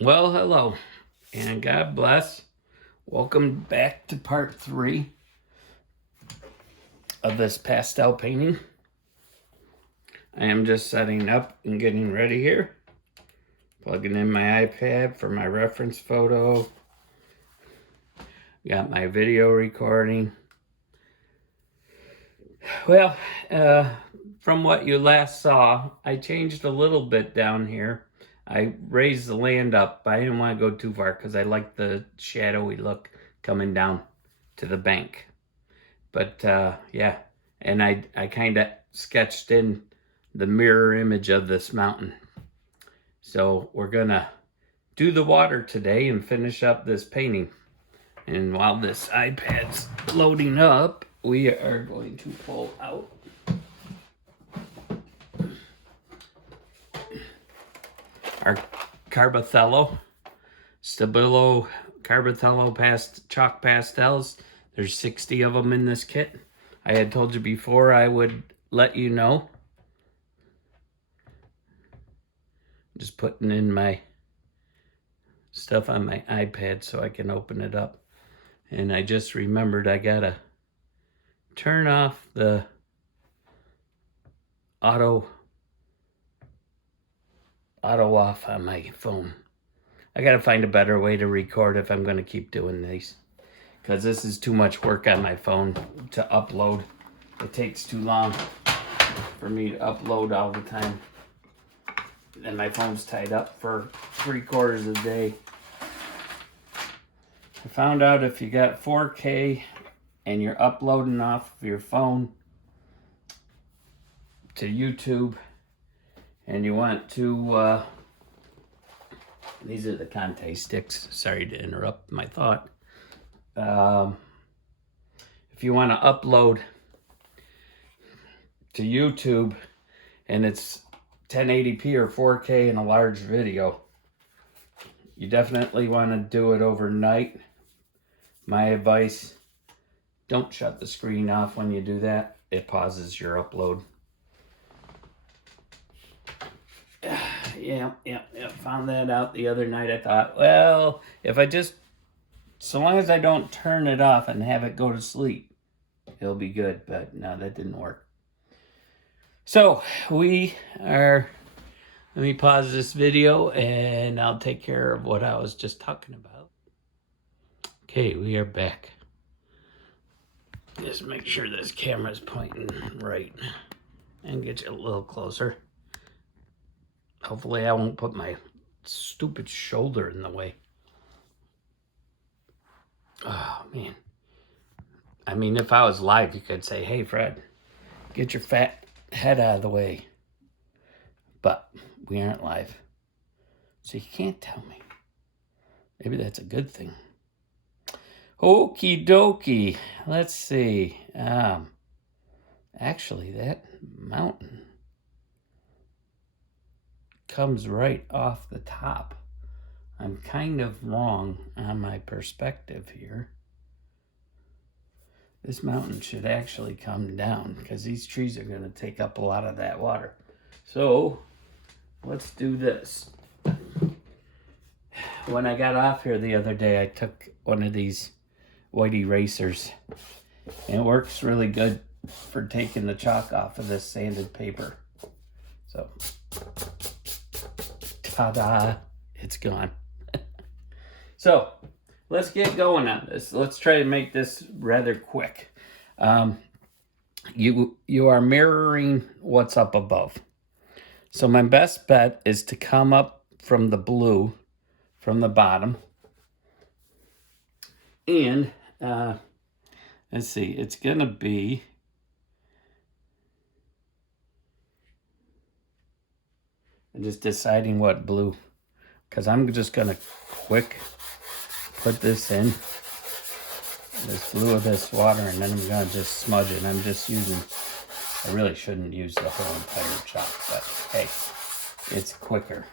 Well, hello, and God bless. Welcome back to part 3 of this pastel painting. I am just setting up and getting ready here. Plugging in my iPad for my reference photo. Got my video recording. Well, from what you last saw, I changed a little bit down here. I raised the land up, but I didn't want to go too far because I like the shadowy look coming down to the bank. But yeah, and I kind of sketched in the mirror image of this mountain. So we're gonna do the water today and finish up this painting. And while this iPad's loading up, we are going to pull out our CarbOthello, Stabilo CarbOthello chalk pastels. There's 60 of them in this kit. I had told you before I would let you know. Just putting in my stuff on my iPad so I can open it up. And I just remembered I gotta turn off the auto off on my phone. I gotta find a better way to record if I'm gonna keep doing these, because this is too much work on my phone to upload. It takes too long for me to upload all the time. And my phone's tied up for 3/4 of the day. I found out if you got 4K and you're uploading off your phone to YouTube and you want to, these are the Contè sticks. Sorry to interrupt my thought. If you want to upload to YouTube and it's 1080p or 4K in a large video, you definitely want to do it overnight. My advice, don't shut the screen off when you do that. It pauses your upload. Yeah, found that out the other night. I thought, well, if I just, so long as I don't turn it off and have it go to sleep, it'll be good. But no, that didn't work. So we are, let me pause this video and I'll take care of what I was just talking about. Okay, we are back. Just make sure this camera's pointing right and get you a little closer. Hopefully I won't put my stupid shoulder in the way. Oh, man. I mean, if I was live, you could say, hey, Fred, get your fat head out of the way. But we aren't live, so you can't tell me. Maybe that's a good thing. Okie dokie. Let's see. Actually, that mountain comes right off the top. I'm kind of wrong on my perspective here. This mountain should actually come down because these trees are going to take up a lot of that water. So let's do this. When I got off here the other day, I took one of these white erasers, and it works really good for taking the chalk off of this sanded paper. So, ta-da, it's gone. So, let's get going on this. Let's try to make this rather quick. You are mirroring what's up above. So my best bet is to come up from the blue, from the bottom. And let's see, it's going to be, I'm just deciding what blue, because I'm just going to quick put this in, this blue of this water, and then I'm going to just smudge it. I'm just using, I really shouldn't use the whole entire chalk, but hey, it's quicker.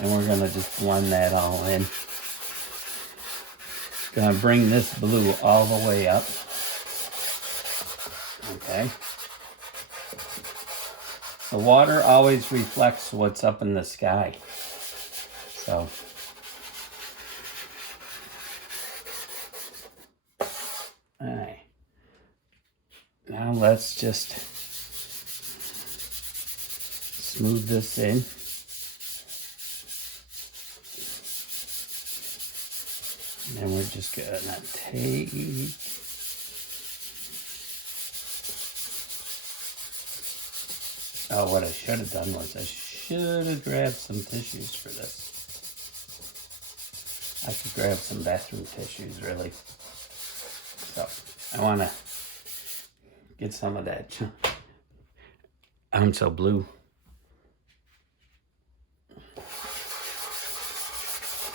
And we're going to just blend that all in. Gonna bring this blue all the way up. Okay. The water always reflects what's up in the sky. So, all right. Now let's just smooth this in. And then we're just gonna take what I should have done was I should have grabbed some tissues for this. I could grab some bathroom tissues, really. So I want to get some of that. I'm so blue.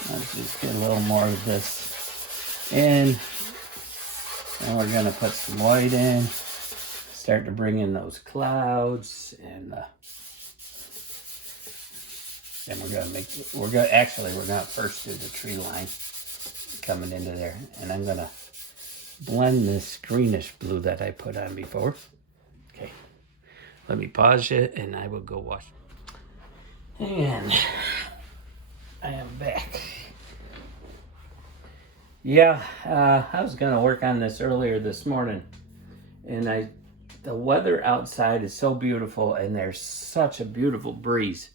Let's just get a little more of this in. And we're going to put some white in. Start to bring in those clouds. And then we're going to first do the tree line coming into there. And I'm going to blend this greenish blue that I put on before. Okay. Let me pause it and I will go wash. And I am back. Yeah, I was gonna work on this earlier this morning, and the weather outside is so beautiful, and there's such a beautiful breeze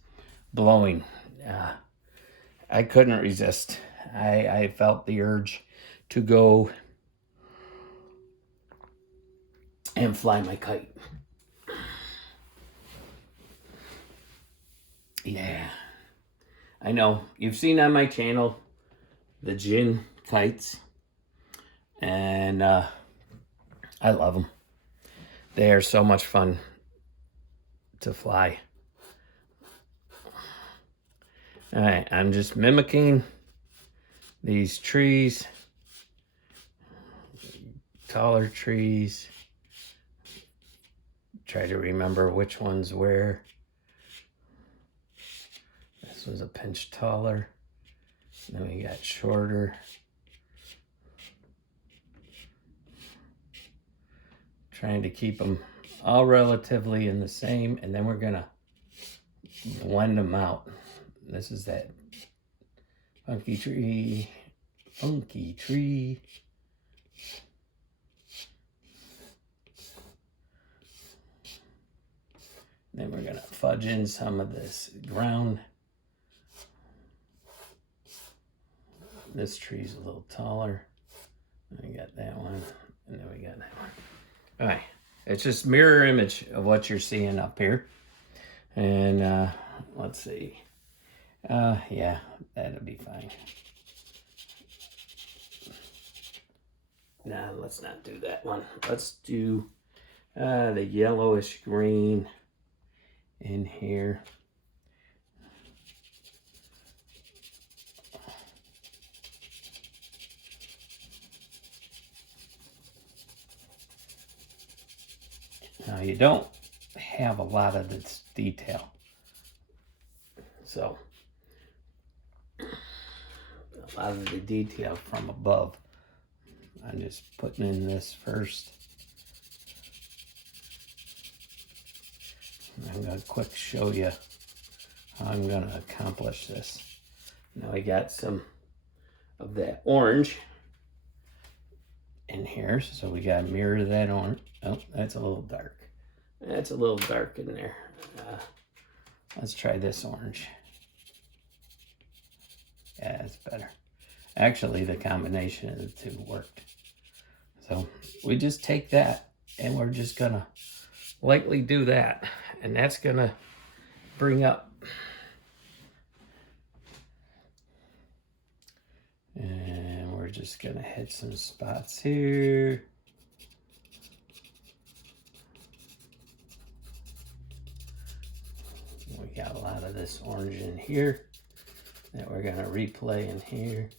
blowing. I couldn't resist. I felt the urge to go and fly my kite. Yeah, I know you've seen on my channel the gin kites, and I love them. They are so much fun to fly. All right, I'm just mimicking these trees, taller trees. Try to remember which one's where. This was a pinch taller. Then we got shorter. Trying to keep them all relatively in the same, and then we're gonna blend them out. This is that funky tree. Then we're gonna fudge in some of this ground. This tree's a little taller. We got that one, and then we got that one. All right, it's just mirror image of what you're seeing up here. And let's see. Yeah, that'll be fine. Nah, let's not do that one. Let's do the yellowish green in here. Now you don't have a lot of this detail, so a lot of the detail from above. I'm just putting in this first. I'm going to quick show you how I'm going to accomplish this. Now I got some of that orange in here, so we got to mirror that orange. Oh, that's a little dark. That's a little dark in there. Let's try this orange. Yeah, that's better. Actually, the combination of the two worked. So we just take that and we're just gonna lightly do that. And that's gonna bring up. And we're just gonna hit some spots here. We got a lot of this orange in here that we're gonna replay in here.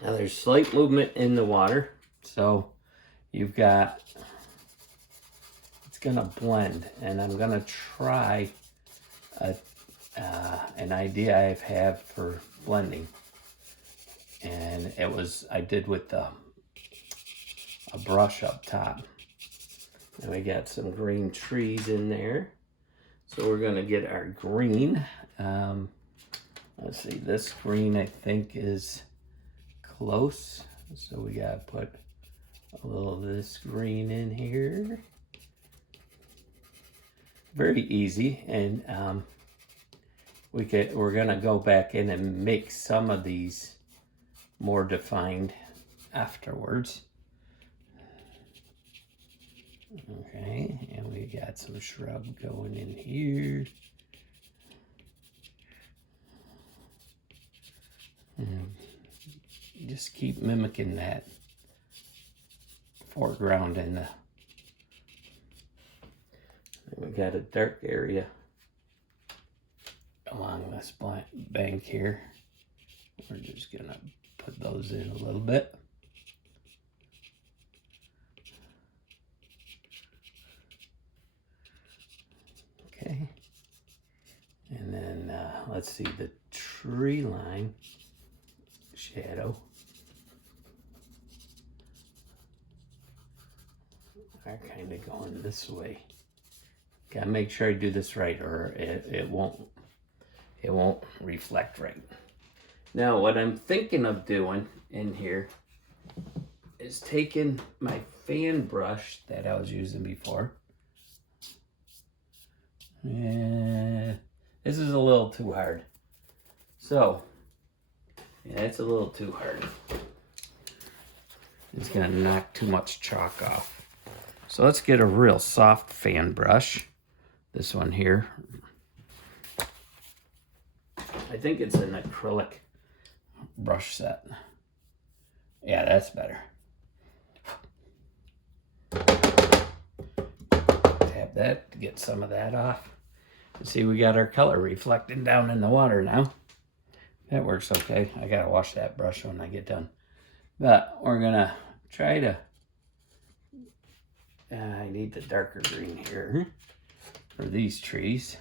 Now there's slight movement in the water, so you've got, it's gonna blend, and I'm gonna try an idea I have for blending, and it was I did with a brush up top, And we got some green trees in there. So we're gonna get our green. Let's see, this green I think is close. So we gotta put a little of this green in here. Very easy, and we're gonna go back in and make some of these more defined afterwards. Okay, and we got some shrub going in here. And just keep mimicking that foreground in the. We got a dark area along this bank here. We're just gonna put those in a little bit. Okay. And then let's see, the tree line shadow. Are kind of going this way. Gotta make sure I do this right, or it won't reflect right. Now what I'm thinking of doing in here is taking my fan brush that I was using before. And this is a little too hard. So, yeah, it's a little too hard. It's gonna knock too much chalk off. So let's get a real soft fan brush. This one here. I think it's an acrylic brush set. Yeah, that's better. Tap that to get some of that off. See, we got our color reflecting down in the water now. That works okay. I gotta wash that brush when I get done. But we're gonna try to, I need the darker green here for these trees.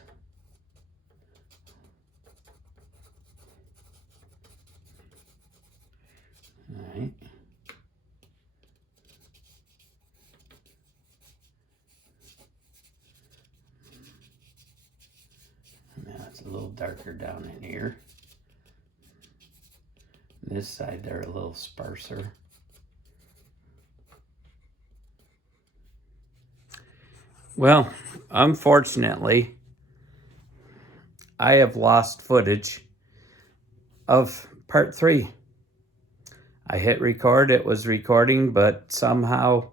All right. Now it's a little darker down in here. This side they're a little sparser. Well, unfortunately, I have lost footage of part 3. I hit record, it was recording, but somehow,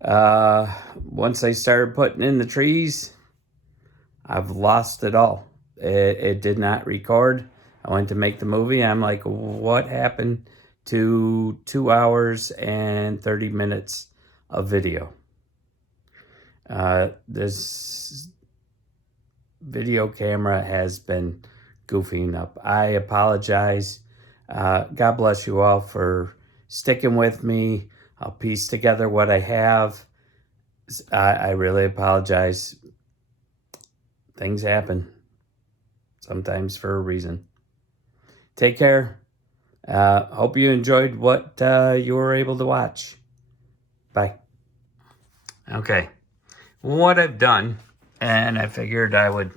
once I started putting in the trees, I've lost it all. It did not record. I went to make the movie. I'm like, what happened to 2 hours and 30 minutes of video? This video camera has been goofing up. I apologize. God bless you all for sticking with me. I'll piece together what I have. I really apologize. Things happen, sometimes for a reason. Take care. Hope you enjoyed what you were able to watch. Bye. Okay, what I've done, and I figured I would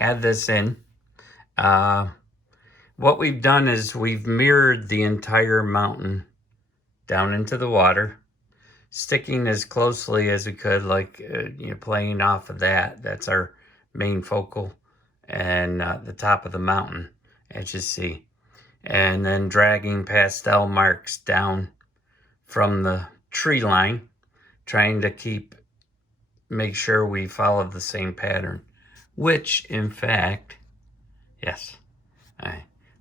add this in. What we've done is we've mirrored the entire mountain down into the water, sticking as closely as we could, like playing off of that. That's our main focal, and the top of the mountain, as you see. And then dragging pastel marks down from the tree line, trying to make sure we follow the same pattern, which in fact, yes,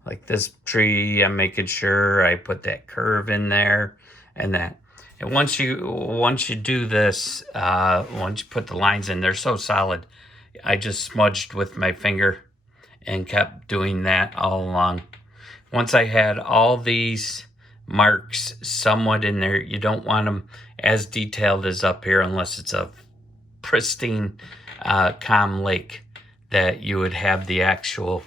like this tree, I'm making sure I put that curve in there and that. And once you do this, once you put the lines in, they're so solid. I just smudged with my finger and kept doing that all along. Once I had all these marks somewhat in there, you don't want them as detailed as up here unless it's a pristine, calm lake that you would have the actual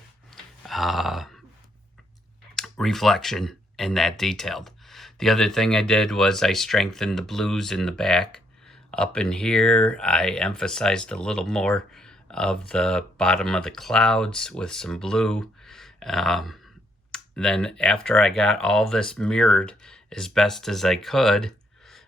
reflection and that detailed. The other thing I did was I strengthened the blues in the back Up in here, I emphasized a little more of the bottom of the clouds with some blue. Then after I got all this mirrored as best as I could,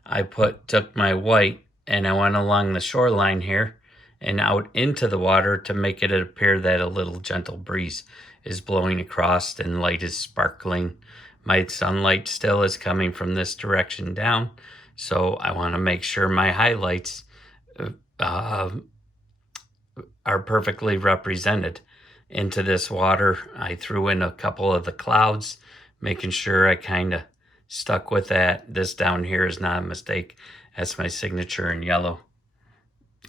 I took my white and I went along the shoreline here and out into the water to make it appear that a little gentle breeze is blowing across and light is sparkling. My sunlight still is coming from this direction down, so I want to make sure my highlights are perfectly represented into this water. I threw in a couple of the clouds, making sure I kind of stuck with that. This down here is not a mistake. That's my signature in yellow.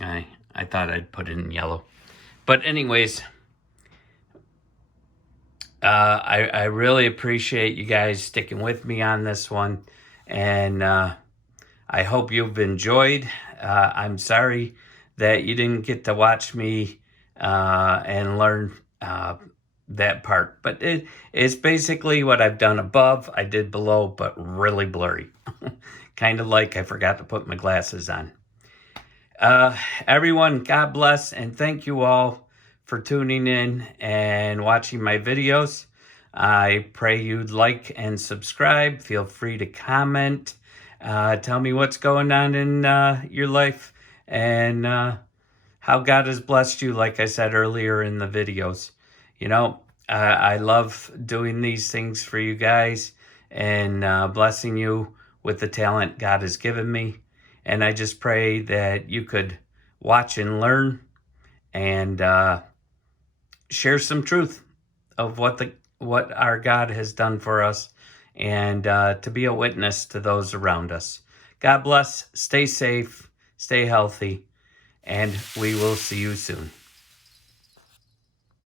I thought I'd put it in yellow. But anyways, I really appreciate you guys sticking with me on this one. And I hope you've enjoyed. I'm sorry that you didn't get to watch me and learn that part. But it's basically what I've done above, I did below, but really blurry. Kind of like I forgot to put my glasses on. Everyone, God bless, and thank you all for tuning in and watching my videos. I pray you'd like and subscribe. Feel free to comment. Tell me what's going on in your life and how God has blessed you, like I said earlier in the videos. You know, I love doing these things for you guys and blessing you with the talent God has given me. And I just pray that you could watch and learn and share some truth of what our God has done for us, and to be a witness to those around us. God bless. Stay safe. Stay healthy. And we will see you soon.